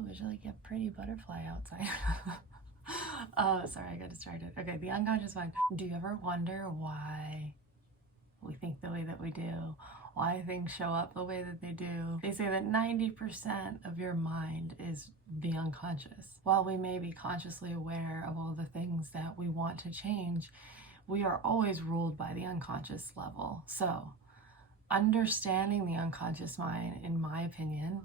Ooh, there's like a pretty butterfly outside. Oh, sorry, I got distracted. Okay, the unconscious mind. Do you ever wonder why we think the way that we do? Why things show up the way that they do? They say that 90% of your mind is the unconscious. While we may be consciously aware of all the things that we want to change, we are always ruled by the unconscious level. So, understanding the unconscious mind, in my opinion,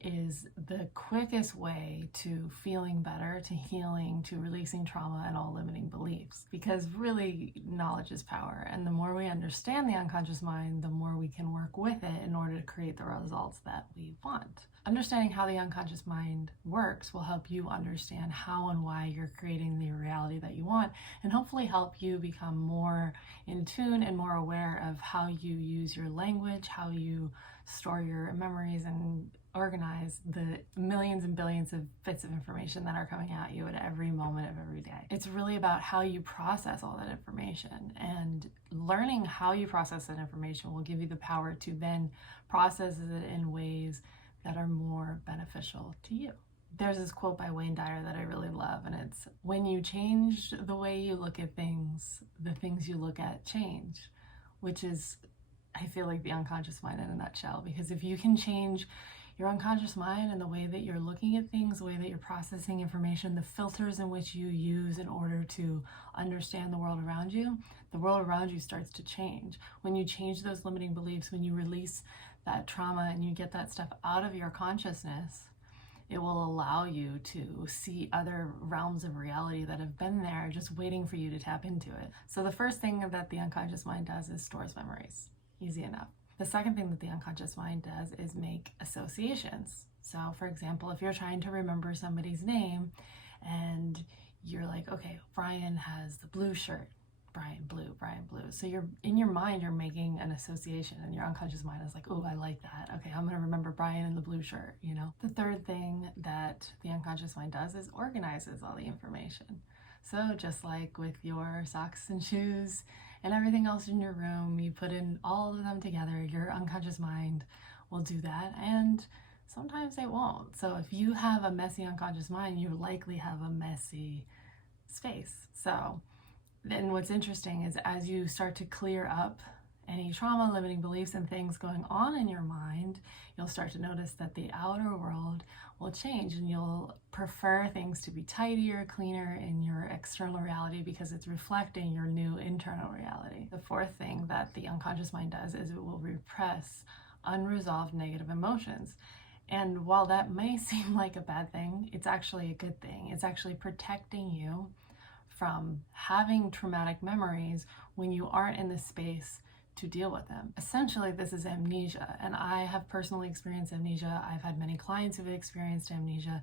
is the quickest way to feeling better, to healing, to releasing trauma and all limiting beliefs. Because really, knowledge is power. And the more we understand the unconscious mind, the more we can work with it in order to create the results that we want. Understanding how the unconscious mind works will help you understand how and why you're creating the reality that you want, and hopefully help you become more in tune and more aware of how you use your language, how you store your memories, and organize the millions and billions of bits of information that are coming at you at every moment of every day. It's really about how you process all that information, and learning how you process that information will give you the power to then process it in ways that are more beneficial to you. There's this quote by Wayne Dyer that I really love, and it's, when you change the way you look at things, the things you look at change, which is, I feel like, the unconscious mind in a nutshell. Because if you can change your unconscious mind and the way that you're looking at things, the way that you're processing information, the filters in which you use in order to understand the world around you, the world around you starts to change. When you change those limiting beliefs, when you release that trauma and you get that stuff out of your consciousness, it will allow you to see other realms of reality that have been there just waiting for you to tap into it. So the first thing that the unconscious mind does is stores memories. Easy enough. The second thing that the unconscious mind does is make associations. So for example, if you're trying to remember somebody's name and you're like, okay, Brian has the blue shirt, Brian blue, Brian blue. So you're in your mind, you're making an association, and your unconscious mind is like, oh, I like that. Okay, I'm gonna remember Brian in the blue shirt, you know? The third thing that the unconscious mind does is organizes all the information. So just like with your socks and shoes and everything else in your room, you put in all of them together, your unconscious mind will do that, and sometimes it won't. So if you have a messy unconscious mind, you likely have a messy space. So then what's interesting is, as you start to clear up any trauma, limiting beliefs, and things going on in your mind, you'll start to notice that the outer world will change, and you'll prefer things to be tidier, cleaner in your external reality because it's reflecting your new internal reality. The fourth thing that the unconscious mind does is it will repress unresolved negative emotions. And while that may seem like a bad thing, it's actually a good thing. It's actually protecting you from having traumatic memories when you aren't in the space to deal with them. Essentially, this is amnesia, and I have personally experienced amnesia. I've had many clients who have experienced amnesia,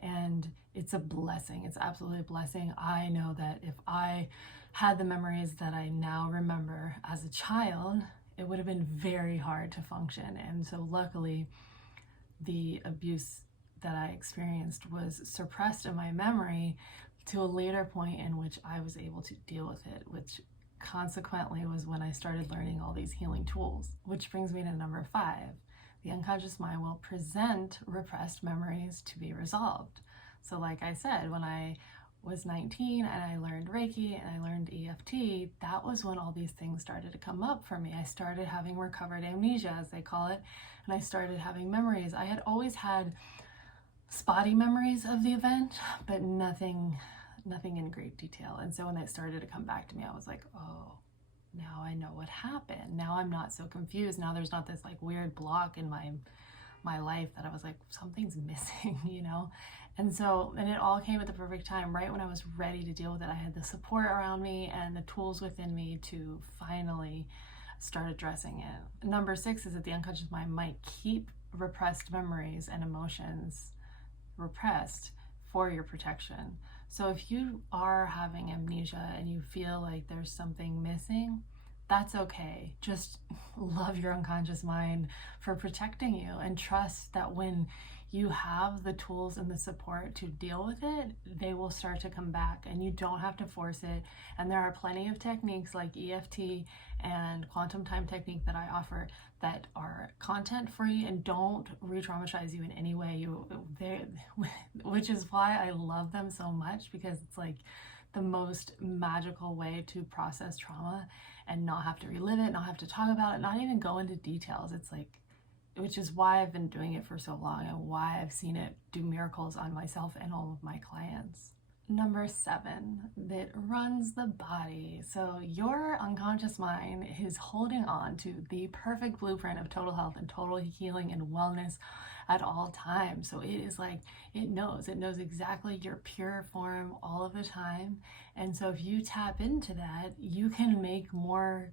and it's a blessing. It's absolutely a blessing. I know that if I had the memories that I now remember as a child, it would have been very hard to function. And so luckily, the abuse that I experienced was suppressed in my memory to a later point in which I was able to deal with it, which consequently was when I started learning all these healing tools. Which brings me to number 5. The unconscious mind will present repressed memories to be resolved. So like I said, when I was 19 and I learned Reiki and I learned EFT, that was when all these things started to come up for me. I started having recovered amnesia, as they call it, and I started having memories. I had always had spotty memories of the event, but nothing in great detail. And so when it started to come back to me, I was like, oh, now I know what happened. Now I'm not so confused. Now there's not this like weird block in my life that I was like, something's missing, you know? And it all came at the perfect time, right when I was ready to deal with it. I had the support around me and the tools within me to finally start addressing it. Number 6 is that the unconscious mind might keep repressed memories and emotions repressed for your protection. So if you are having amnesia and you feel like there's something missing, that's okay. Just love your unconscious mind for protecting you, and trust that when you have the tools and the support to deal with it, they will start to come back, and you don't have to force it. And there are plenty of techniques like EFT and quantum time technique that I offer that are content free and don't re-traumatize you in any way. Which is why I love them so much, because it's like the most magical way to process trauma and not have to relive it, not have to talk about it, not even go into details. It's like, which is why I've been doing it for so long and why I've seen it do miracles on myself and all of my clients. Number 7, that runs the body. So your unconscious mind is holding on to the perfect blueprint of total health and total healing and wellness at all times. So it is like, it knows exactly your pure form all of the time. And so if you tap into that, you can make more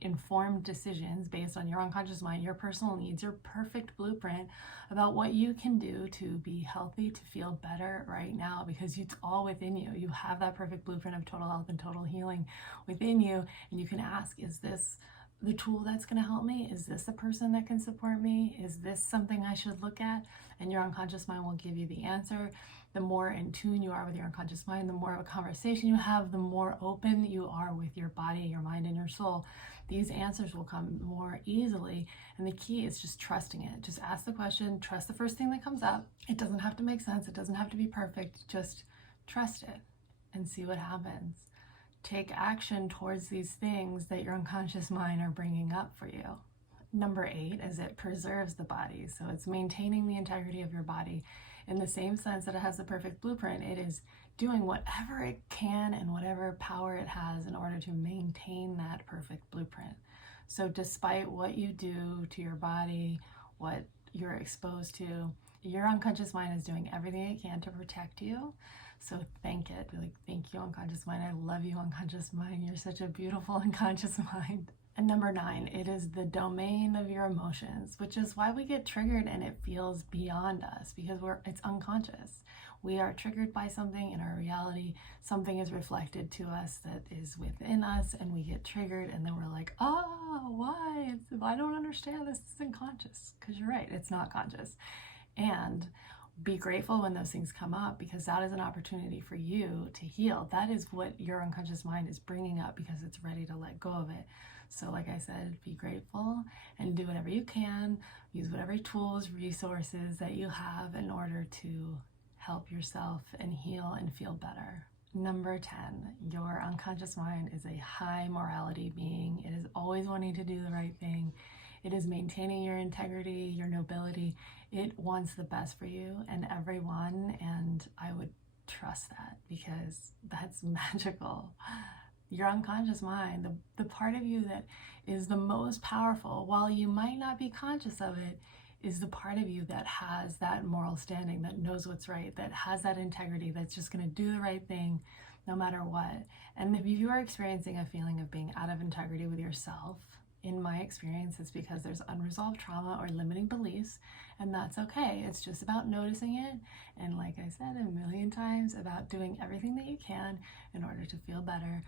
informed decisions based on your unconscious mind, your personal needs, your perfect blueprint about what you can do to be healthy, to feel better right now, because it's all within you. You have that perfect blueprint of total health and total healing within you, and you can ask, is this the tool that's going to help me? Is this the person that can support me? Is this something I should look at? And your unconscious mind will give you the answer. The more in tune you are with your unconscious mind, the more of a conversation you have, the more open you are with your body, your mind, and your soul. These answers will come more easily. And the key is just trusting it. Just ask the question, trust the first thing that comes up. It doesn't have to make sense. It doesn't have to be perfect. Just trust it and see what happens. Take action towards these things that your unconscious mind are bringing up for you. Number 8 is it preserves the body. So it's maintaining the integrity of your body in the same sense that it has the perfect blueprint. It is doing whatever it can and whatever power it has in order to maintain that perfect blueprint. So despite what you do to your body, what you're exposed to, your unconscious mind is doing everything it can to protect you. So thank it. Like, thank you, unconscious mind. I love you, unconscious mind. You're such a beautiful unconscious mind. And number 9, it is the domain of your emotions, which is why we get triggered and it feels beyond us, because it's unconscious. We are triggered by something in our reality. Something is reflected to us that is within us, and we get triggered, and then we're like, oh, why? I don't understand. This isn't conscious. Because you're right, it's not conscious. And be grateful when those things come up, because that is an opportunity for you to heal. That is what your unconscious mind is bringing up because it's ready to let go of it. So like I said, be grateful and do whatever you can. Use whatever tools, resources that you have in order to help yourself and heal and feel better. Number 10, your unconscious mind is a high morality being. It is always wanting to do the right thing. It is maintaining your integrity, your nobility. It wants the best for you and everyone, and I would trust that, because that's magical. Your unconscious mind, the part of you that is the most powerful, while you might not be conscious of it, is the part of you that has that moral standing, that knows what's right, that has that integrity, that's just going to do the right thing no matter what. And if you are experiencing a feeling of being out of integrity with yourself, in my experience, it's because there's unresolved trauma or limiting beliefs, and that's okay. It's just about noticing it, and like I said a million times, about doing everything that you can in order to feel better.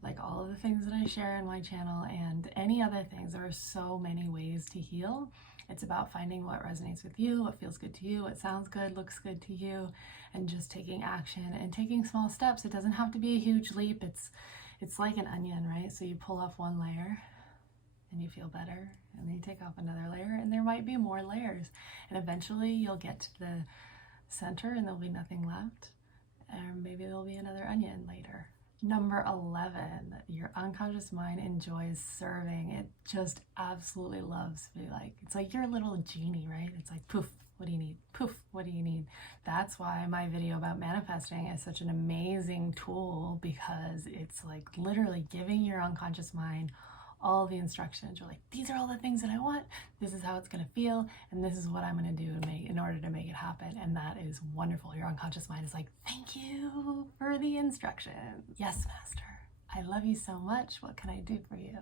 Like all of the things that I share in my channel and any other things, there are so many ways to heal. It's about finding what resonates with you, what feels good to you, what sounds good, looks good to you, and just taking action and taking small steps. It doesn't have to be a huge leap. It's like an onion, right? So you pull off one layer and you feel better, and then you take off another layer, and there might be more layers, and eventually you'll get to the center and there'll be nothing left, and maybe there'll be another onion later. Number 11, your unconscious mind enjoys serving. It just absolutely loves to be like, it's like your little genie, right? It's like, poof, what do you need? Poof, what do you need? That's why my video about manifesting is such an amazing tool, because it's like literally giving your unconscious mind all the instructions. You're like, these are all the things that I want, this is how it's going to feel, and this is what I'm going to do in order to make it happen. And that is wonderful. Your unconscious mind is like, thank you for the instructions. Yes, master, I love you so much. What can I do for you?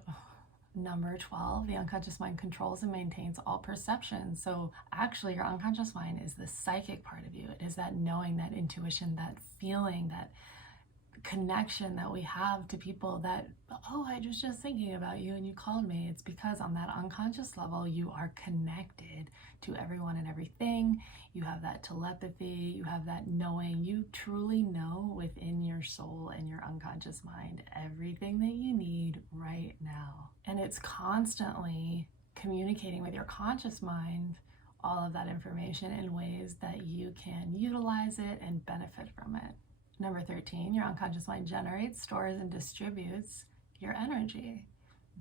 Number 12, the unconscious mind controls and maintains all perception. So actually your unconscious mind is the psychic part of you. It is that knowing, that intuition, that feeling, that connection that we have to people that, oh, I was just thinking about you and you called me. It's because on that unconscious level, you are connected to everyone and everything. You have that telepathy, you have that knowing. You truly know within your soul and your unconscious mind everything that you need right now. And it's constantly communicating with your conscious mind all of that information in ways that you can utilize it and benefit from it. Number 13, your unconscious mind generates, stores, and distributes your energy.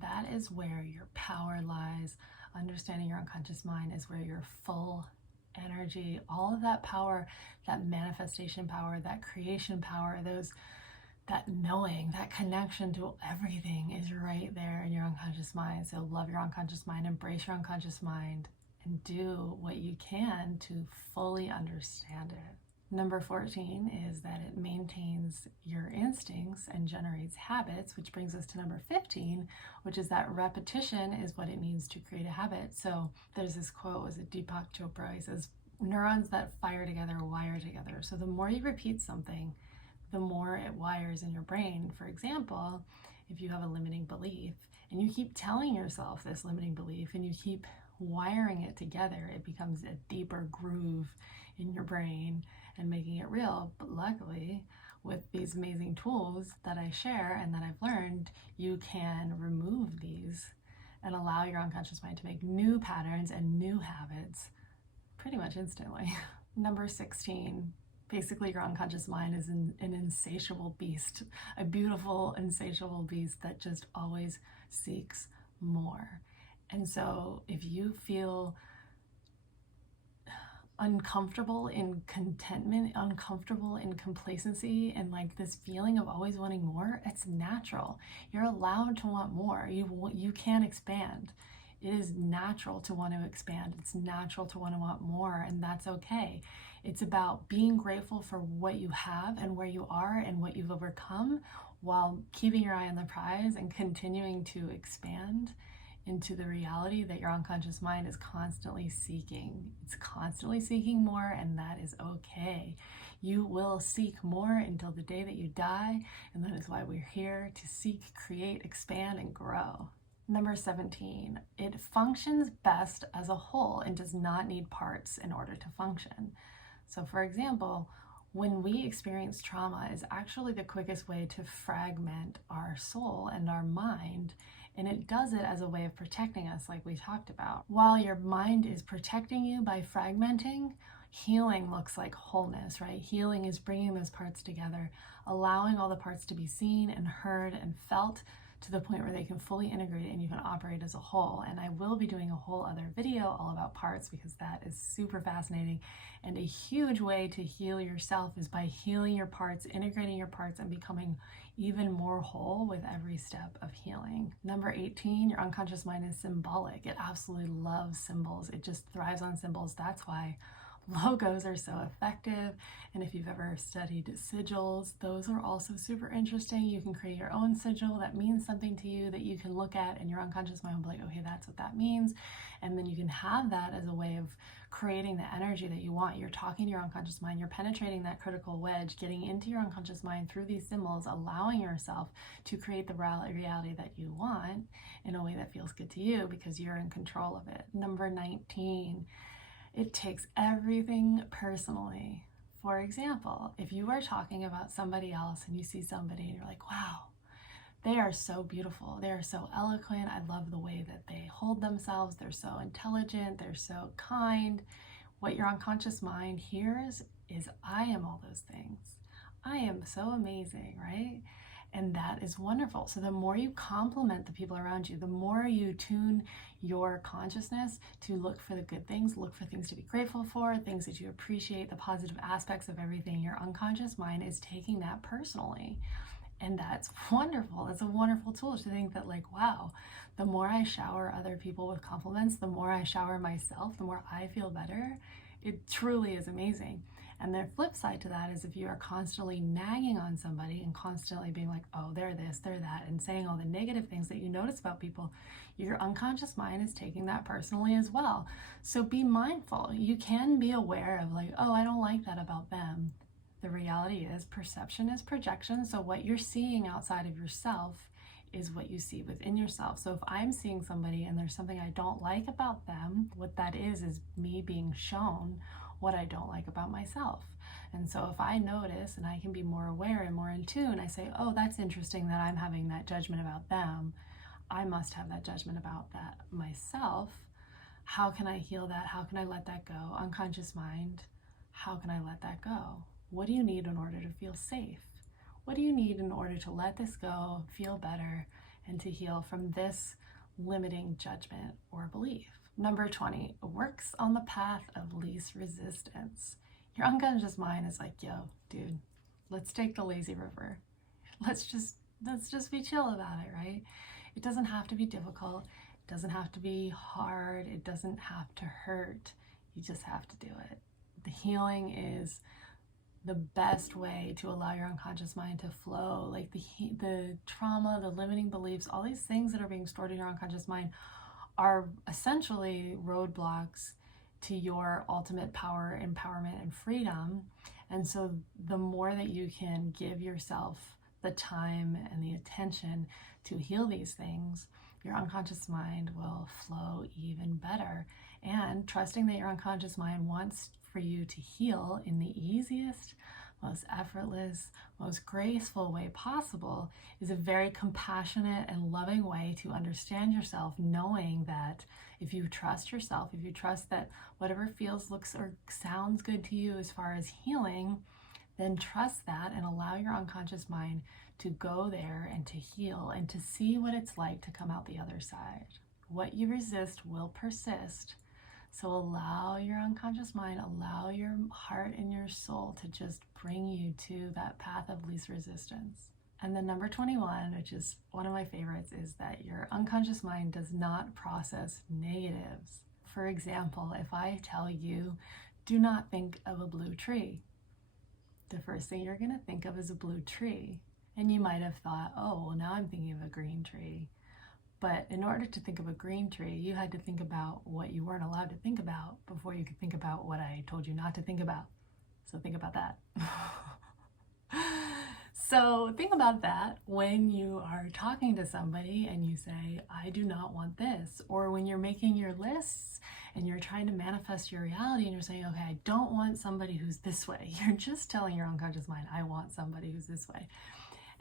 That is where your power lies. Understanding your unconscious mind is where your full energy, all of that power, that manifestation power, that creation power, that knowing, that connection to everything is right there in your unconscious mind. So love your unconscious mind, embrace your unconscious mind, and do what you can to fully understand it. Number 14 is that it maintains your instincts and generates habits, which brings us to number 15, which is that repetition is what it means to create a habit. So there's this quote, was it Deepak Chopra? He says, neurons that fire together wire together. So the more you repeat something, the more it wires in your brain. For example, if you have a limiting belief and you keep telling yourself this limiting belief and you keep wiring it together, it becomes a deeper groove in your brain and making it real. But luckily, with these amazing tools that I share and that I've learned, you can remove these and allow your unconscious mind to make new patterns and new habits pretty much instantly. Number 16, basically your unconscious mind is an insatiable beast, a beautiful, insatiable beast that just always seeks more. And so if you feel uncomfortable in contentment, uncomfortable in complacency, and like this feeling of always wanting more, it's natural. You're allowed to want more. You can expand. It is natural to want to expand. It's natural to want to want more, and that's okay. It's about being grateful for what you have and where you are and what you've overcome, while keeping your eye on the prize and continuing to expand into the reality that your unconscious mind is constantly seeking. It's constantly seeking more, and that is okay. You will seek more until the day that you die, and that is why we're here, to seek, create, expand, and grow. Number 17, it functions best as a whole and does not need parts in order to function. So for example, when we experience trauma is actually the quickest way to fragment our soul and our mind, and it does it as a way of protecting us, like we talked about. While your mind is protecting you by fragmenting, healing looks like wholeness, right? Healing is bringing those parts together, allowing all the parts to be seen and heard and felt to the point where they can fully integrate and you can operate as a whole. And I will be doing a whole other video all about parts, because that is super fascinating. And a huge way to heal yourself is by healing your parts, integrating your parts, and becoming even more whole with every step of healing. Number 18, your unconscious mind is symbolic. It absolutely loves symbols. It just thrives on symbols. That's why logos are so effective. And if you've ever studied sigils, those are also super interesting. You can create your own sigil that means something to you that you can look at, and your unconscious mind will be like, okay, that's what that means. And then you can have that as a way of creating the energy that you want. You're talking to your unconscious mind, you're penetrating that critical wedge, getting into your unconscious mind through these symbols, allowing yourself to create the reality that you want in a way that feels good to you, because you're in control of it. Number 19, it takes everything personally. For example, if you are talking about somebody else and you see somebody and you're like, wow, they are so beautiful, they are so eloquent, I love the way that they hold themselves, they're so intelligent, they're so kind. What your unconscious mind hears is, I am all those things. I am so amazing, right? And that is wonderful. So the more you compliment the people around you, the more you tune your consciousness to look for the good things, look for things to be grateful for, things that you appreciate, the positive aspects of everything, your unconscious mind is taking that personally. And that's wonderful. That's a wonderful tool to think that, like, wow, the more I shower other people with compliments, the more I shower myself, the more I feel better. It truly is amazing. And the flip side to that is, if you are constantly nagging on somebody and constantly being like, oh, they're this, they're that, and saying all the negative things that you notice about people, your unconscious mind is taking that personally as well. So be mindful. You can be aware of, like, oh, I don't like that about them. the reality is perception is projection. So what you're seeing outside of yourself is what you see within yourself. So if I'm seeing somebody and there's something I don't like about them, what that is me being shown what I don't like about myself. And so if I notice and I can be more aware and more in tune, I say, oh, that's interesting that I'm having that judgment about them. I must have that judgment about that myself. How can I heal that? How can I let that go? Unconscious mind, how can I let that go? What do you need in order to feel safe? What do you need in order to let this go, feel better, and to heal from this limiting judgment or belief? Number 20, works on the path of least resistance. Your unconscious mind is like, yo, dude, let's take the lazy river. Let's just be chill about it, right? It doesn't have to be difficult. It doesn't have to be hard. It doesn't have to hurt. You just have to do it. The healing is the best way to allow your unconscious mind to flow. Like the trauma, the limiting beliefs, all these things that are being stored in your unconscious mind are essentially roadblocks to your ultimate power, empowerment, and freedom. And so the more that you can give yourself the time and the attention to heal these things, your unconscious mind will flow even better. And trusting that your unconscious mind wants for you to heal in the easiest, most effortless, most graceful way possible is a very compassionate and loving way to understand yourself, knowing that if you trust yourself, if you trust that whatever feels, looks, or sounds good to you as far as healing, then trust that and allow your unconscious mind to go there and to heal and to see what it's like to come out the other side. What you resist will persist. So allow your unconscious mind, allow your heart and your soul to just bring you to that path of least resistance. And then number 21, which is one of my favorites, is that your unconscious mind does not process negatives. For example, if I tell you, do not think of a blue tree, the first thing you're going to think of is a blue tree. And you might have thought, oh, well, now I'm thinking of a green tree. But in order to think of a green tree, you had to think about what you weren't allowed to think about before you could think about what I told you not to think about. So think about that. So think about that when you are talking to somebody and you say, I do not want this. Or when you're making your lists and you're trying to manifest your reality and you're saying, okay, I don't want somebody who's this way. You're just telling your unconscious mind, I want somebody who's this way.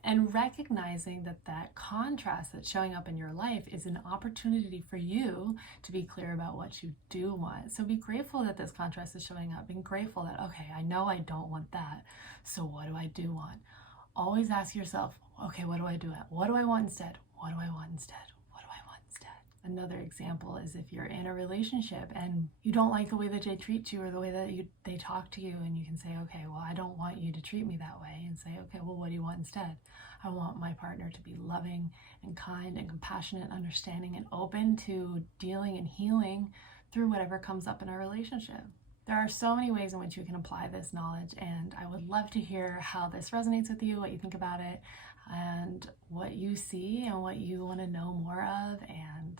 And recognizing that that contrast that's showing up in your life is an opportunity for you to be clear about what you do want. So be grateful that this contrast is showing up. Be grateful that, okay, I know I don't want that. So what do I do want? Always ask yourself, okay, what do I do? What do I want instead? What do I want instead? What do I want instead? Another example is if you're in a relationship and you don't like the way that they treat you or the way that they talk to you, and you can say, okay, well, I don't want you to treat me that way, and say, okay, well, what do you want instead? I want my partner to be loving and kind and compassionate, understanding, and open to dealing and healing through whatever comes up in our relationship. There are so many ways in which you can apply this knowledge, and I would love to hear how this resonates with you, what you think about it, and what you see and what you want to know more of. And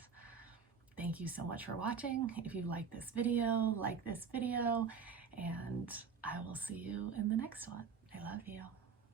thank you so much for watching. If you like this video, and I will see you in the next one. I love you.